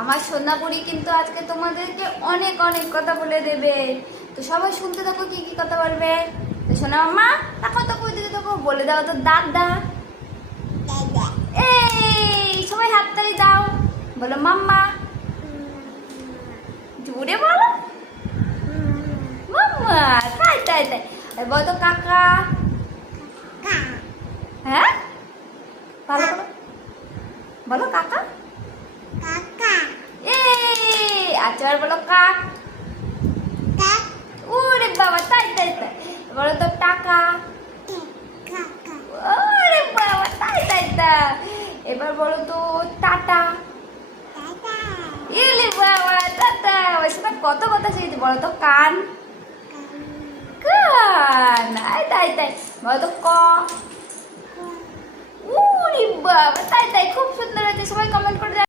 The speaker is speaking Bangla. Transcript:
আমার সোনাপুরি কিন্তু আজকে তোমাদেরকে অনেক অনেক কথা বলে দেবে। তো সবাই শুনতে থাকো কি কি কথা বলবে। তো সোনা মাম্মা তাকাও তো, কই দিকে দেখো, বলে দাও তো দাদা। এই সবাই হাততালি দাও, বলো মাম্মা, জোরে বলো মাম্মা। তাই তাই তাই, বলো তো কাকা। হ্যাঁ ভালো করো, বলো কাকা। আচ্ছা বলো কাক। ওরে বাবা, তাই তাই তাই, বলো তো টাকা। ওরে বাবা, তাই তাই তাই, এবার বলো তো টাটা। এলে বাবা টাটা, ওই সময় কত কথা শিখেছি। বলো তো কান। কান, তাই তাই, বলো তো ক। ওরে বাবা, তাই তাই, খুব সুন্দর হয়েছে, সবাই কমেন্ট করে